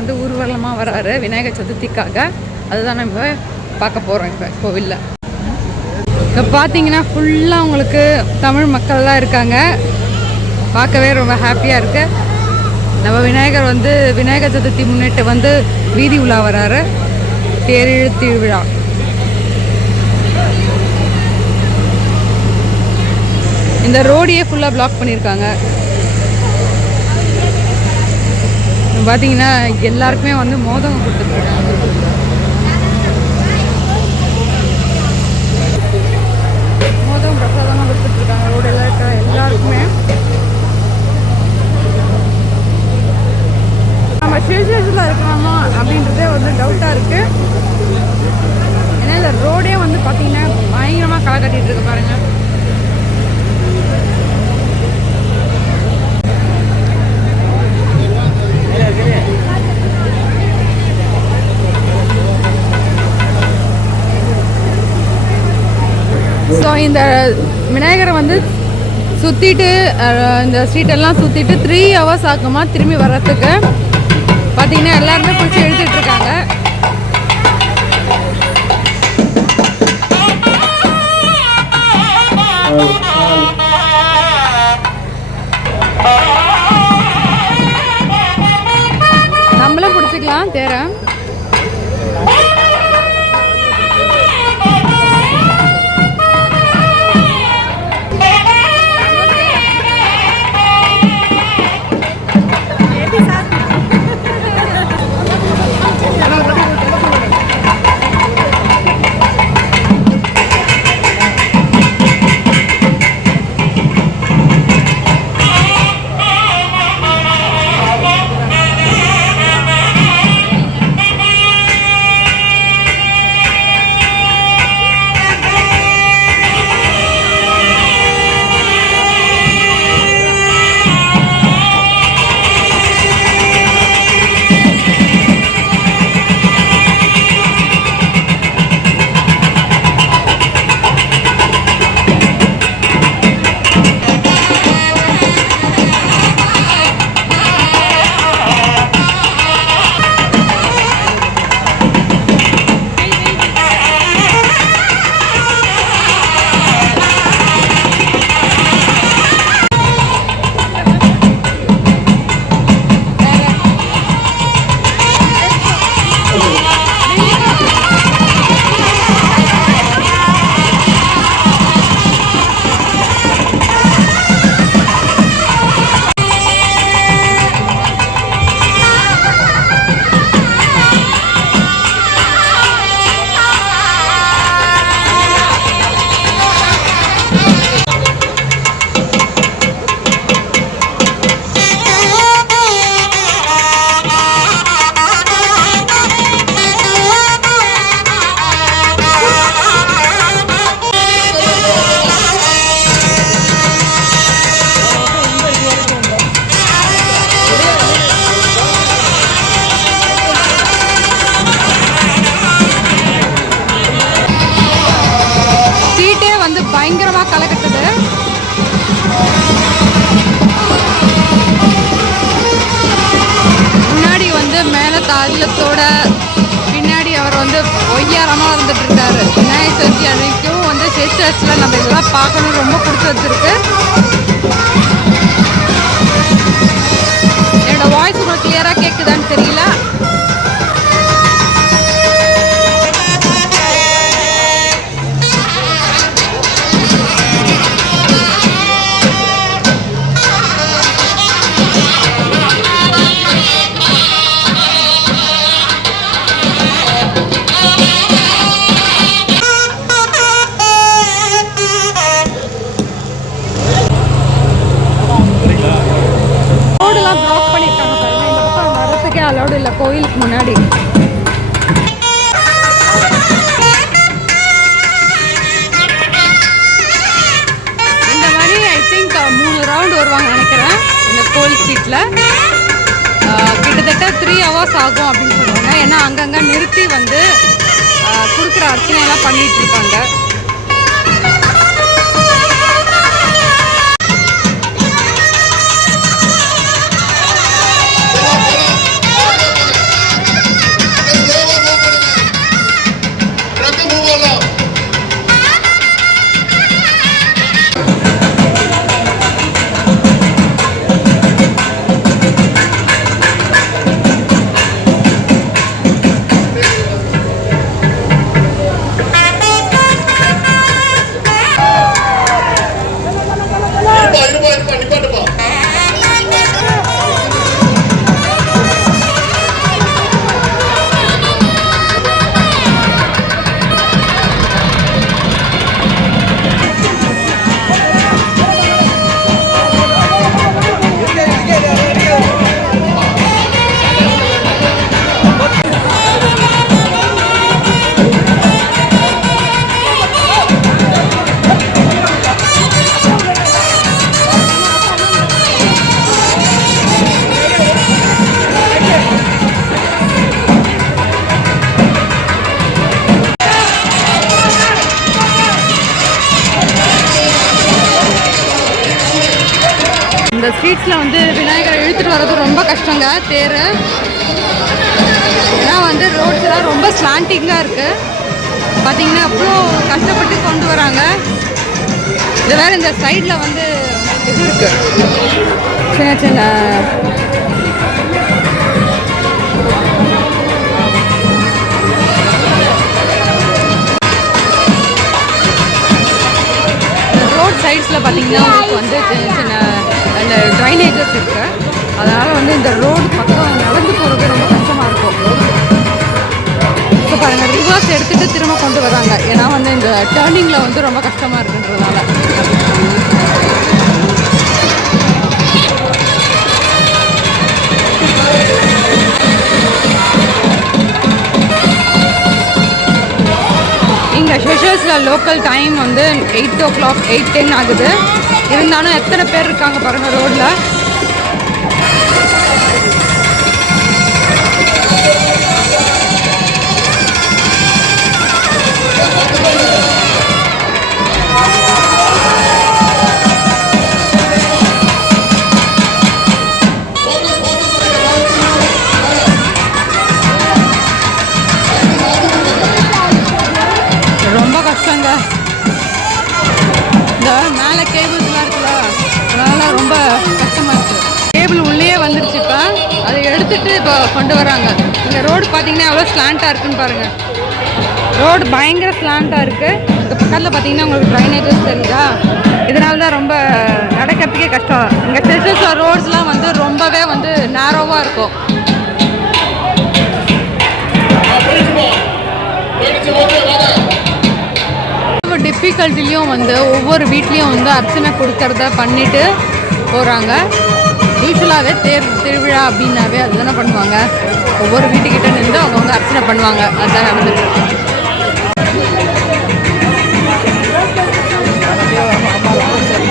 வந்து ஊர்வலமாக வராரு விநாயகர் சதுர்த்திக்காக. அதுதான் நம்ம பார்க்க போகிறோம் இப்போ கோவிலில். இப்போ பார்த்தீங்கன்னா ஃபுல்லாக உங்களுக்கு தமிழ் மக்கள்லாம் இருக்காங்க. பார்க்கவே ரொம்ப ஹாப்பியாக இருக்குது நம்ம விநாயகர் வந்து விநாயகர் சதுர்த்தி முன்னிட்டு வந்து வீதி உலா வராரு. தேரிழு திருவிழா இந்த ரோடையே ஃபுல்லாக பிளாக் பண்ணியிருக்காங்க பார்த்தீங்கன்னா எல்லாருக்குமே வந்து மோதகம் கொடுத்துட்ருக்காங்க மோதகம் பிரசாதமாக கொடுத்துட்ருக்காங்க ரோடில் இருக்கிற எல்லாருக்குமே. நம்ம ஸ்டேஷனில் இருக்கிறோமா அப்படின்றதே வந்து டவுட்டாக இருக்குது ஏன்னா இந்த ரோடே வந்து பார்த்தீங்கன்னா பயங்கரமாக களை கட்டிகிட்டு இருக்கு பாருங்கள் இந்த விநாயகரை வந்து சுற்றிட்டு இந்த ஸ்ட்ரீட்டெல்லாம் சுற்றிட்டு த்ரீ ஹவர்ஸ் ஆகுமா திரும்பி வர்றதுக்கு பார்த்தீங்கன்னா எல்லாருமே பிடிச்சி இழுத்துட்டு இருக்காங்க வந்து பயங்கரமாக கலக்கட்டுது முன்னாடி வந்து மேலே தாஜியத்தோட பின்னாடி அவர் வந்து ஒய்யாரமாக இருந்துட்டு இருக்காரு விநாயகர் சதுர்த்தி அன்னைக்கும் வந்து சிஸ்டர்ஸில் நம்ம இதெல்லாம் பார்க்கணும். ரொம்ப பிடிச்சி வச்சிருக்கு. என்னோட வாய்ஸ் உங்களுக்கு கிளியராக கேட்குதான்னு தெரியல. வருவாங்க நினைக்கிறேன். இந்த கோல் ஸ்ட்ரீட்டில் கிட்டத்தட்ட த்ரீ ஹவர்ஸ் ஆகும் அப்படின்னு சொல்லுவாங்க ஏன்னா அங்கங்கே நிறுத்தி வந்து கொடுக்குற அர்ச்சனையெல்லாம் பண்ணிகிட்ருக்காங்க கஷ்டங்க தேர். ஏன்னா வந்து ரோட்ஸ்லாம் ரொம்ப ஸ்லாண்டிங்காக இருக்குது பார்த்தீங்கன்னா அவ்வளோ கஷ்டப்பட்டு கொண்டு வராங்க. இது வேறு இந்த சைடில் வந்து இது இருக்குது சின்ன சின்ன. ரோட் சைட்ஸில் பார்த்தீங்கன்னா உங்களுக்கு வந்து சின்ன சின்ன அந்த ட்ரைனேஜஸ் இருக்குது அதனால் வந்து இந்த ரோடு பக்கம் நடந்து போகிறது ரொம்ப கஷ்டமாக இருக்கும். இப்போ பாருங்கள் ரிவர்ஸ் எடுத்துகிட்டு திரும்ப கொண்டு வராங்க. ஏன்னா வந்து இந்த டேர்னிங்கில் வந்து ரொம்ப கஷ்டமாக இருக்குன்றதுனால. இங்கே ஷெஷர்ஸில் லோக்கல் டைம் வந்து eight o'clock eight ten ஆகுது. இருந்தாலும் எத்தனை பேர் இருக்காங்க பாருங்கள் ரோட்டில் ஸ்லாண்டாக இருக்குன்னு பாருங்கள் ரோடு பயங்கர ஸ்லாண்டாக இருக்குது இந்த பக்கத்தில் பார்த்தீங்கன்னா உங்களுக்கு ட்ரைனேஜஸ் தெரியுதா இதனால தான் ரொம்ப நடக்கிறதுக்கே கஷ்டம். இங்கே செல்சஸ் ரோட்ஸ்லாம் வந்து ரொம்பவே வந்து நேரோவாக இருக்கும். ஒவ்வொரு டிஃபிகல்ட்டிலையும் வந்து ஒவ்வொரு வீட்லேயும் வந்து அர்ச்சனை கொடுக்கறத பண்ணிட்டு போகிறாங்க யூஸ்வலாகவே தேர் திருவிழா அப்படின்னாவே அதுதானே பண்ணுவாங்க. ஒவ்வொரு வீட்டுக்கிட்ட நின்று அவங்கவுங்க அர்ச்சனை பண்ணுவாங்க. அதுதான் நடந்துட்டு இருக்கு.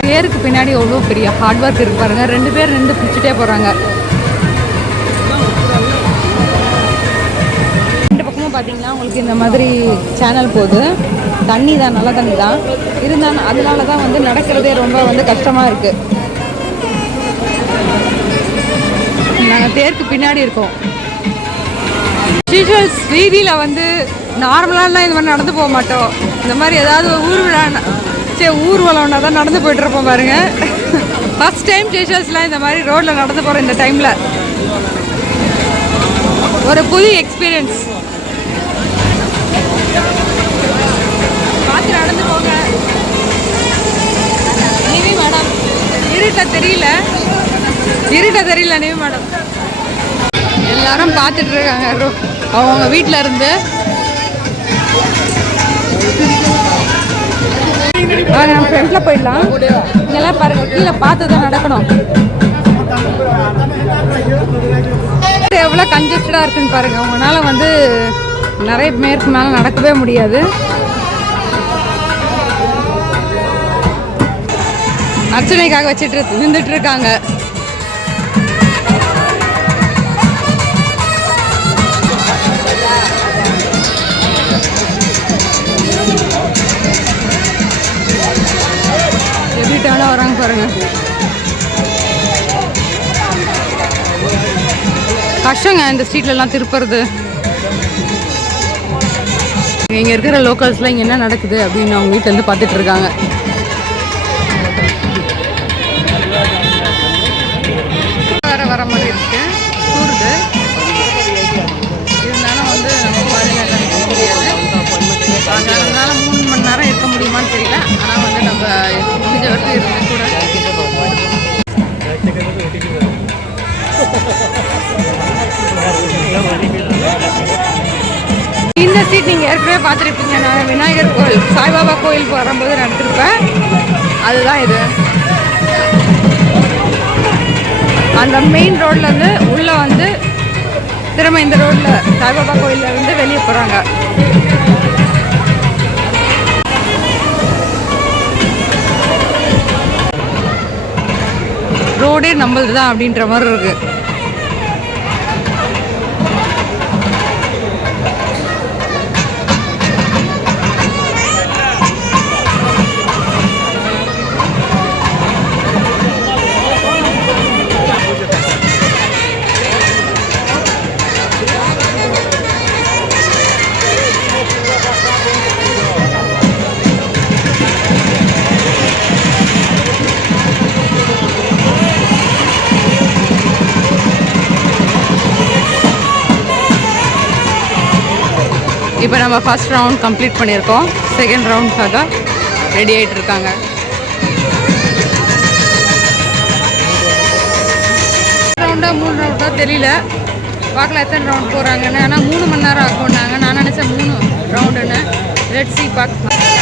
தேருக்கு பின்னாடி எவ்வளோ பெரிய ஹார்ட் ஒர்க் இருக்கு பாருங்க. ரெண்டு பேர் ரெண்டு பிடிச்சிட்டே போகிறாங்க ரெண்டு பக்கமும் பார்த்தீங்கன்னா உங்களுக்கு இந்த மாதிரி சேனல் போகுது. தண்ணி தான் நல்ல தண்ணி தான். இருந்தாலும் அதனால தான் வந்து நடக்கிறதே ரொம்ப வந்து கஷ்டமாக இருக்குது நாங்கள் தேருக்கு பின்னாடி இருக்கோம். யூஷுவல்ஸ் ரீதியில் வந்து நார்மலாலாம் இந்த மாதிரி நடந்து போக மாட்டோம். இந்த மாதிரி ஏதாவது ஊர் விழா சரி ஊர்வலம்னா தான் நடந்து போயிட்டு இருப்போம் பாருங்க. ஃபர்ஸ்ட் டைம் டீச்சர்ஸ்லாம் இந்த மாதிரி ரோட்டில் நடந்து போகிறோம் இந்த டைமில் ஒரு புது எக்ஸ்பீரியன்ஸ் பார்த்து நடந்து போங்க. நிவி மேடம் இருட்ட தெரியல. இருட்ட தெரியல நிவி மேடம். எல்லாரும் பார்த்துட்டு இருக்காங்க ரோ- அவங்க வீட்டில் இருந்து. வாங்க நம்ம ஃப்ரண்ட்ல போயிடலாம். இதெல்லாம் பாருங்க கீழே பார்த்து தான் நடக்கணும் எவ்வளோ கன்ஜஸ்டடாக இருக்குன்னு பாருங்க. உங்களால் வந்து நிறைய பேருக்கு மேலே நடக்கவே முடியாது. அர்ச்சனைக்காக வச்சுட்டு நின்றுட்டு இருக்காங்க. எப்படி வராங்க பாருங்க. கஷ்டங்க இந்த ஸ்ட்ரீட்லலாம் திருப்புறது. இங்கே இருக்கிற லோக்கல்ஸ்லாம் இங்கே என்ன நடக்குது அப்படின்னு அவங்க வீட்டிலேருந்து பார்த்துட்டு இந்த சீட் நீங்கள் ஏற்கனவே பார்த்துருப்பீங்க. நான் விநாயகர் கோயில் சாய்பாபா கோயிலுக்கு வரும்போது நடத்திருப்பேன் அதுதான் இது. அந்த மெயின் ரோட்லேருந்து உள்ளே வந்து திரும்ப இந்த ரோட்டில் சாய்பாபா கோயில்ல இருந்து வெளியே போகிறாங்க ரோடே நம்மளது தான் அப்படின்ற மாதிரி இருக்குது இப்போ நம்ம ஃபஸ்ட் ரவுண்ட் கம்ப்ளீட் பண்ணியிருக்கோம். செகண்ட் ரவுண்டுக்காக ரெடி ஆகிட்டு இருக்காங்க. ரவுண்டா மூணு ரவுண்டா தெரியல. பார்க்கலாம் எத்தனை ரவுண்ட் போகிறாங்கன்னு ஆனால் மூணு மணி நேரம் ஆகும்னாங்க நான் நினச்சேன் மூணு ரவுண்டுன்னு ரெட் சி பார்க்கலாம்.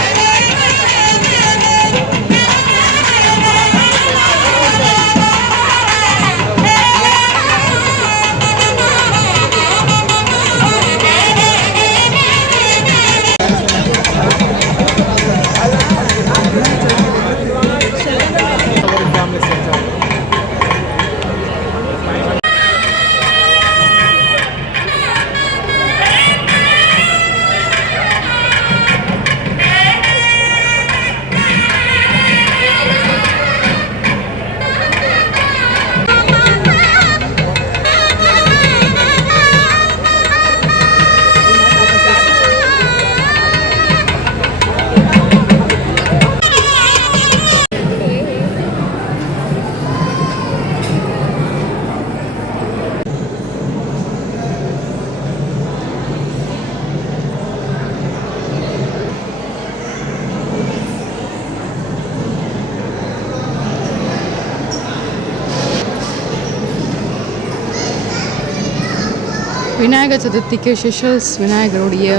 விநாயகர் சதுர்த்திக்கு சிஷல்ஸ் விநாயகருடைய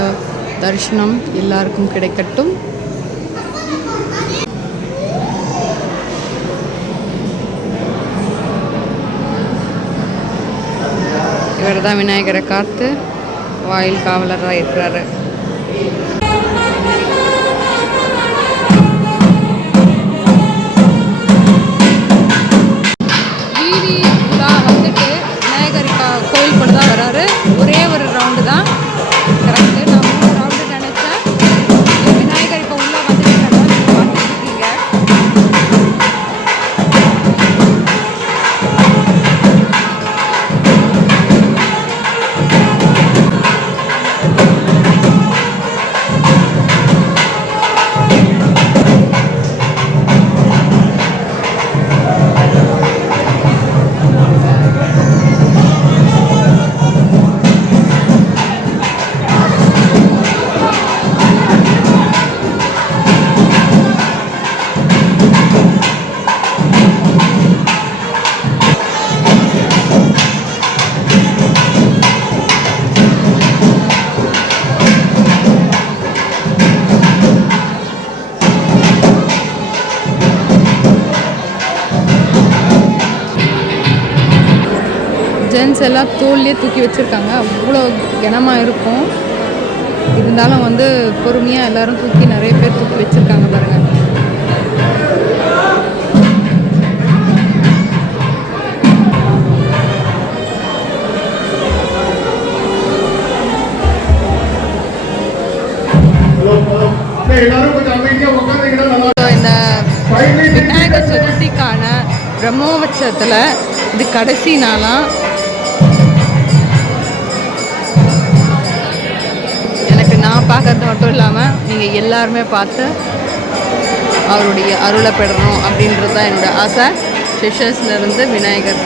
தரிசனம் எல்லாருக்கும் கிடைக்கட்டும். இவர் தான் விநாயகரை காத்து வாயில் காவலராக இருக்கிறாரு. கா- கோயில் தான் வராரு. ஒரே ஒரு ரவுண்டு தான். ஜென்ஸ் எல்லாம் தோல்லே தூக்கி வச்சுருக்காங்க. அவ்வளோ கனமாக இருக்கும். இருந்தாலும் வந்து பொறுமையாக எல்லாரும் தூக்கி நிறைய பேர் தூக்கி வச்சுருக்காங்க பாருங்கள் இந்த விநாயகர் சதுர்த்திக்கான பிரம்மோற்சவத்தில் இது கடைசி நாளாக பார்க்கறது மட்டும் இல்லாமல் நீங்கள் எல்லாருமே பார்த்து அவருடைய அருளை பெறணும் அப்படின்றது தான் என்னோடய ஆசை. ஃபிஷர்ஸ்லேருந்து விநாயகர்.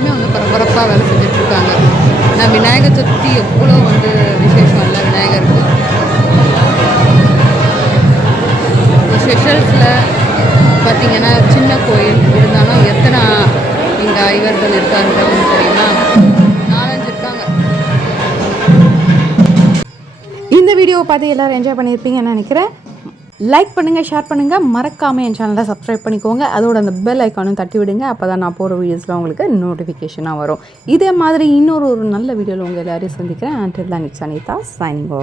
எல்லாருமே வந்து பரபரப்பாக வேலை செஞ்சுட்டு இருக்காங்க நான் விநாயகர் சதுர்த்தி எவ்வளோ வந்து விசேஷம் இல்லை விநாயகருக்கு. ஸ்பெஷல்ஸில் பார்த்தீங்கன்னா சின்ன கோயில் இருந்தாலும் எத்தனை இங்கே ஐவர்கள் இருக்காங்கன்னு தெரியுமா? நாலஞ்சு இருக்காங்க. இந்த வீடியோவை பார்த்து எல்லோரும் என்ஜாய் பண்ணியிருப்பீங்கன்னு நினைக்கிறேன். லைக் பண்ணுங்கள் ஷேர் பண்ணுங்கள் மறக்காமல் என் சேனலை சப்ஸ்கிரைப் பண்ணிக்கோங்க. அதோட அந்த பெல் ஐக்கானும் தட்டி விடுங்க. அப்போ தான் நான் போகிற வீடியோஸில் உங்களுக்கு நோட்டிஃபிகேஷனாக வரும். இதே மாதிரி இன்னொரு ஒரு நல்ல வீடியோவில் உங்கள் எல்லாரையும் சந்திக்கிறேன். அண்டில் தான் இட்ஸ் அனிதா சைனிங் ஓ